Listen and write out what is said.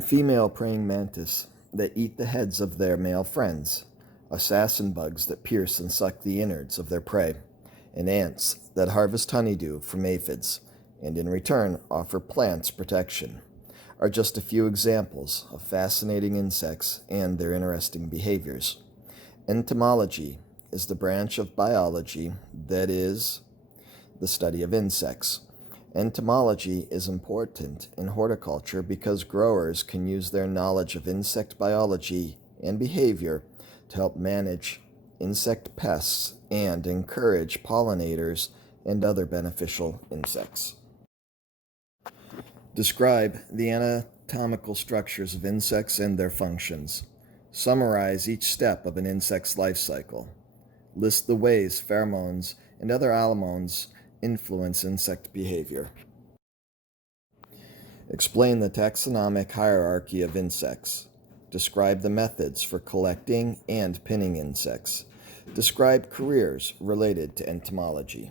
Female praying mantis that eat the heads of their male friends, assassin bugs that pierce and suck the innards of their prey, and ants that harvest honeydew from aphids and in return offer plants protection, are just a few examples of fascinating insects and their interesting behaviors. Entomology is the branch of biology that is the study of insects. Entomology is important in horticulture because growers can use their knowledge of insect biology and behavior to help manage insect pests and encourage pollinators and other beneficial insects. Describe the anatomical structures of insects and their functions. Summarize each step of an insect's life cycle. List the ways pheromones and other allomones influence insect behavior. Explain the taxonomic hierarchy of insects. Describe the methods for collecting and pinning insects. Describe careers related to entomology.